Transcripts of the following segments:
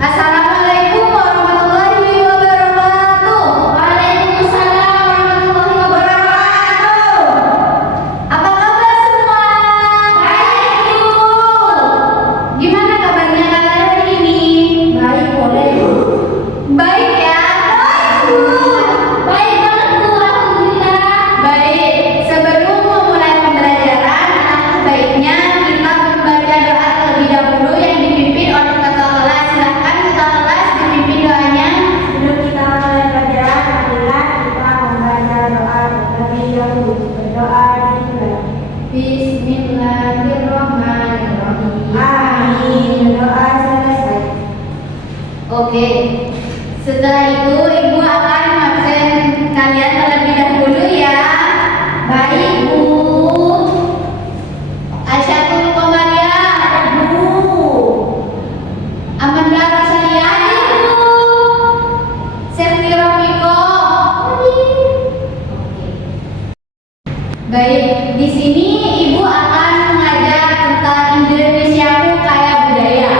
Assalamualaikum warahmatullahi wabarakatuh. Waalaikumsalam warahmatullahi wabarakatuh. Apa kabar semua? Baik, Bu. Gimana kabarnya kalian hari ini? Baik, boleh, Bu. Baik ya? Baik banget, Bu. Alhamdulillah. Baik. Sebelum memulai pembelajaran, sebaiknya kita membaca doa terlebih dahulu yang dipimpin oleh ketua kelas. Silahkan ketua kelas dipimpin doanya. Sebelum kita mulai pelajaran, marilah kita membaca doa terlebih dahulu. Berdoa dimulai. Bismillahirrahmanirrahim. Amin. Doa selesai. Oke. Setelah itu ibu akan absen kalian terlebih dahulu ya. Baik Bu. Aisyatul Komariah, Bu. Amanda Rosalia, Bu. Septi Rofiko. Baik, di sini ibu akan mengajar tentang Indonesiaku Kaya Budaya.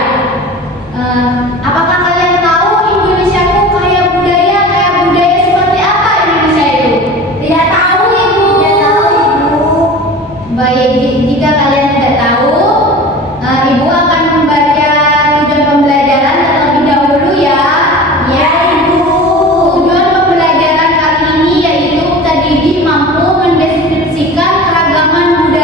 Apakah kalian tahu Indonesiaku kaya budaya? Kaya budaya seperti apa Indonesia itu? Tidak tahu, Ibu. Tidak tahu, Ibu. Baik, jika kalian tidak tahu, ibu akan membaca tujuan pembelajaran terlebih dahulu ya. Ya, Ibu. Tujuan pembelajaran kali ini yaitu kita didik mampu mendeskripsikan keragaman budaya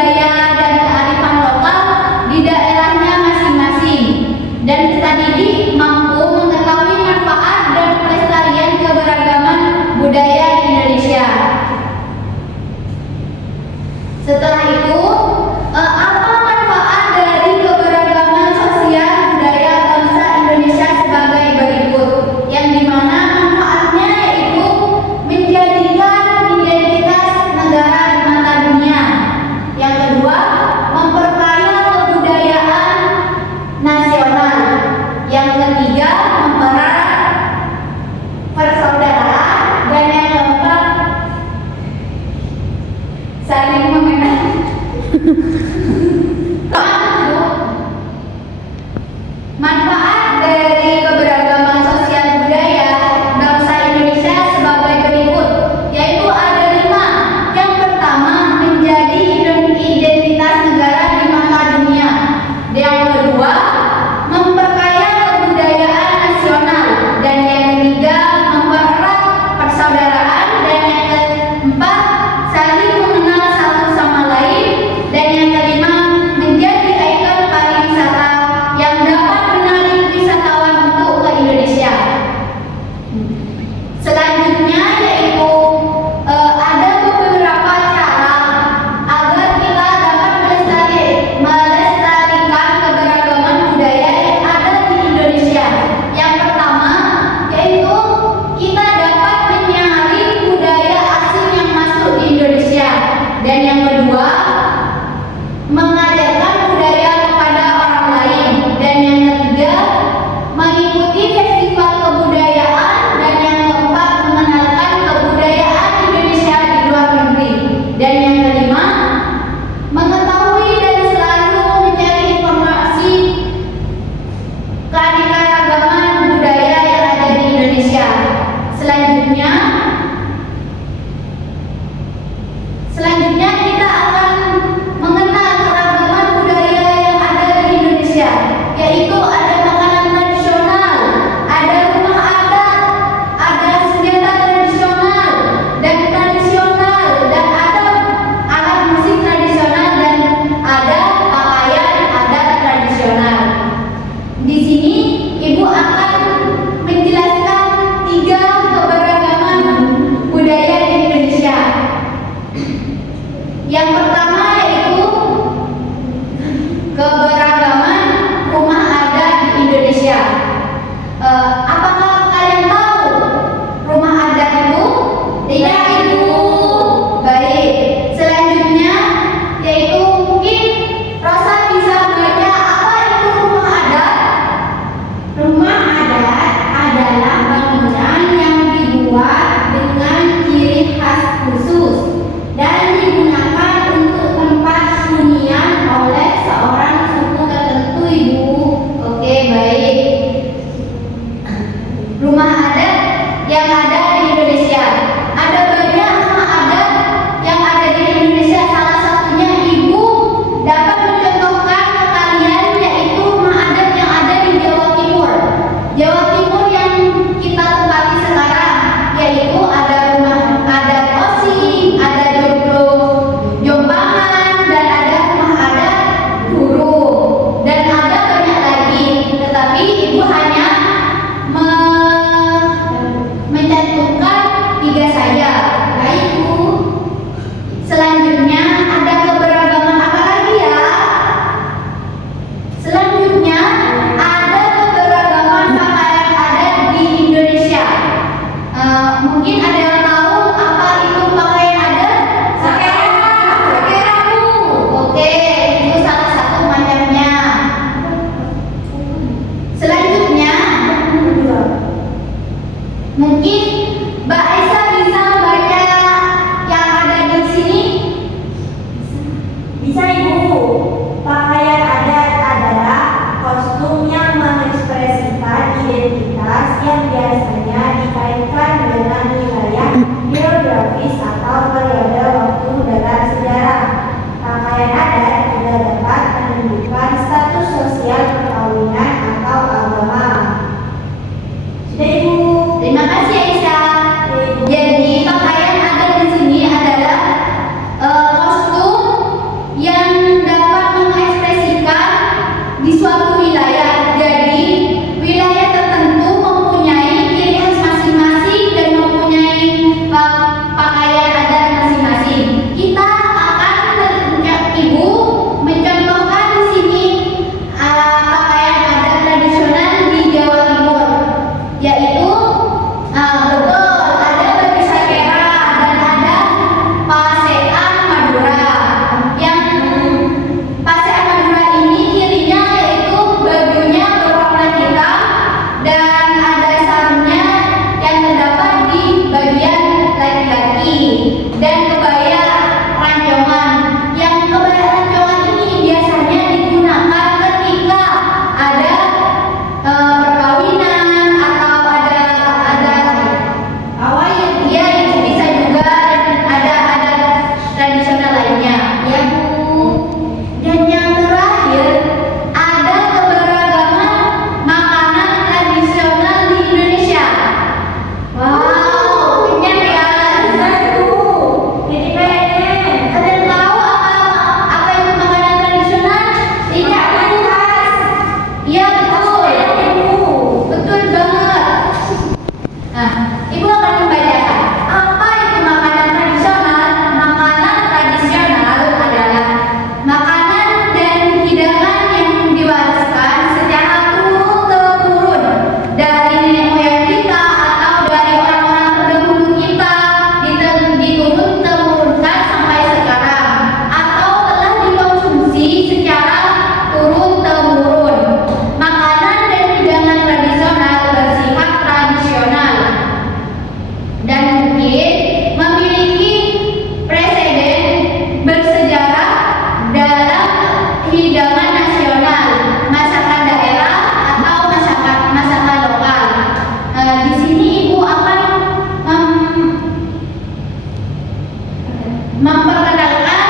memperkenalkan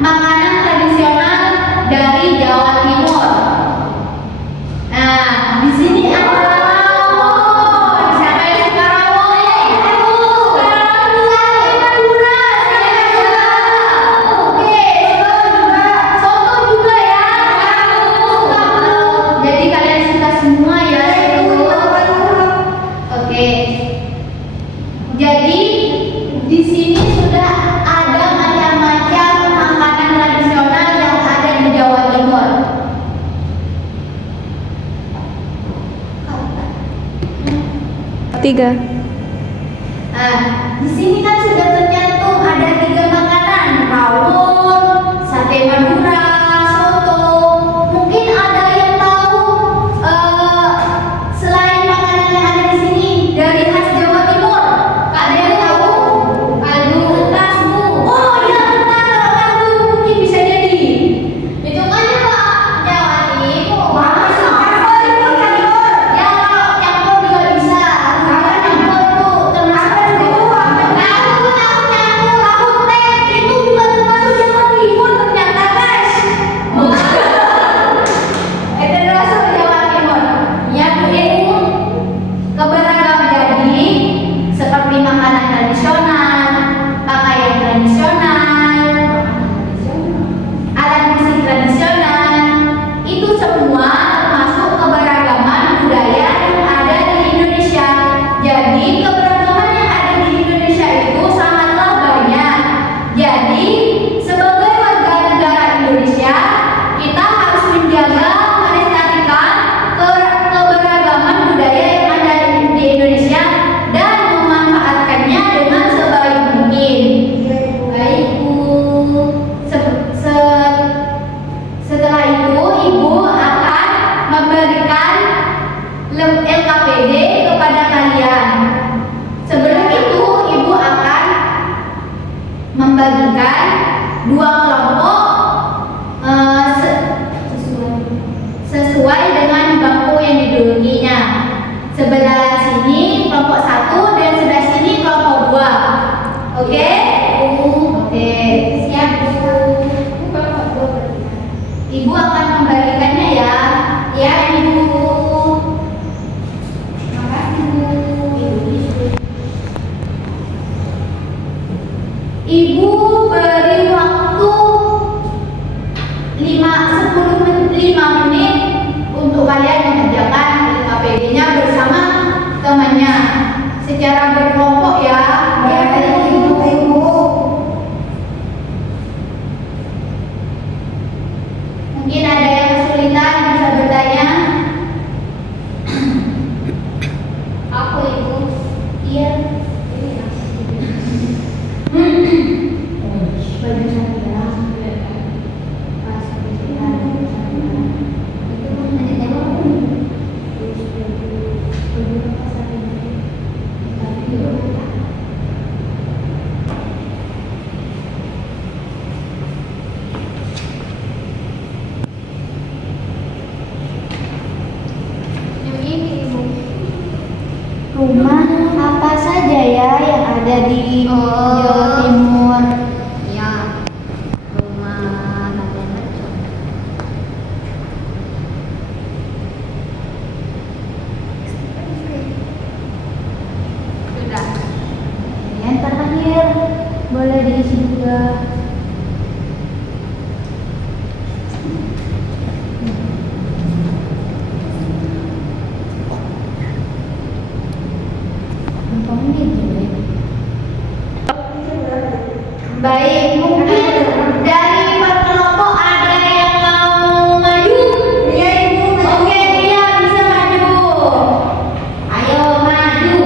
makanan tradisional dari Jawa Timur. Nah, di sini ada rawon. Siapa yang suka rawon? Madura. Oke, soto juga ya. Jadi kalian suka semua ya soto. Oke. Jadi di sini sudah ada macam-macam makanan tradisional yang ada di Jawa Timur. Tiga. Nah, di sini kan sudah tercantum ada 3 makanan, rawon, sate Madura, soto. Mungkin ada yang tahu selain makanan yang ada di sini dari khas Jawa Timur. Ada yang tahu? Kaldu kentas, Bu. Oh iya, kentas. Kalau kaldu mungkin bisa jadi. Itu kan Jawa Timur. Ya, kalau campur juga bisa. Campur itu termasuk tahu teh itu juga termasuk Jawa Timur ternyata, guys. Itu termasuk Jawa Timur. Ya, Bu. Keberagaman jadi seperti makanan tradisional, pakaian tradisional, alat musik tradisional, itu semua termasuk keberagaman budaya yang ada di Indonesia. Jadi keberagaman yang ada di Indonesia itu sangatlah banyak. Jadi sebagai warga negara Indonesia, kita harus menjaga, melestarikan keberagaman budaya yang ada di Indonesia dan memanfaatkannya dengan sebaik mungkin. Baik, Bu. Setelah itu Ibu akan memberikan LKPD kepada kalian. Sebelum itu Ibu akan membagikan 2 kelompok sesuai dengan bangku yang didudukinya. Sebelah sini kelompok 1 dan sebelah sini kelompok 2. Oke? Oke. Siap, Bu. Ibu akan membagikannya ya. Ya, Ibu. Makasih, Bu. Ibu beri waktu 5 menit untuk kalian mengerjakan LKPD-nya bersama temannya secara berkelompok ya. Ibu. Mungkin ada yang kesulitan bisa bertanya. Aku, Ibu. Iya. Baju saya. Rumah apa saja ya yang ada di Jawa Timur? Ya, rumah Raden Mercu. Sudah. Yang terakhir boleh diisi juga. Baik, mungkin dari per kelompok ada yang mau maju? Iya, Ibu. Oke, dia bisa maju. Ayo maju.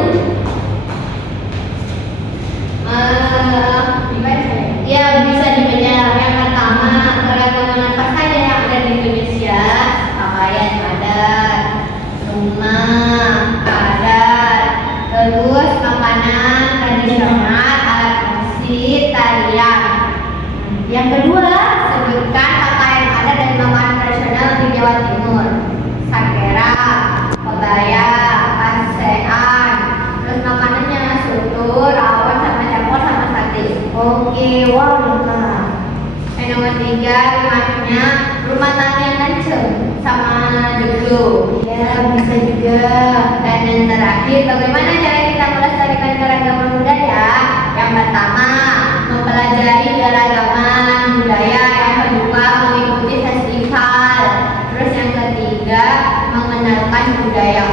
Ya, bisa dibaca. Yang pertama, keragaman apa saja yang ada di Indonesia? Pakaian adat, rumah adat, terus makanan tradisional, alat musik, tarian. Yang kedua, sebutkan pakaian adat dan makanan tradisional di Jawa Timur. Sakera, kebaya, kasean. Terus makanannya soto, rawon, sama campur, sama sate. Oke, wow lengkap. Yang nomor 3 rumahnya rumah tangga yang kenceng sama deglo. Ya, bisa juga. Dan yang terakhir, bagaimana cara kita melestarikan keragaman budaya? Yang pertama, mempelajari keragaman budaya. Yang kedua, mengikuti festival. Terus yang ketiga, mengenalkan budaya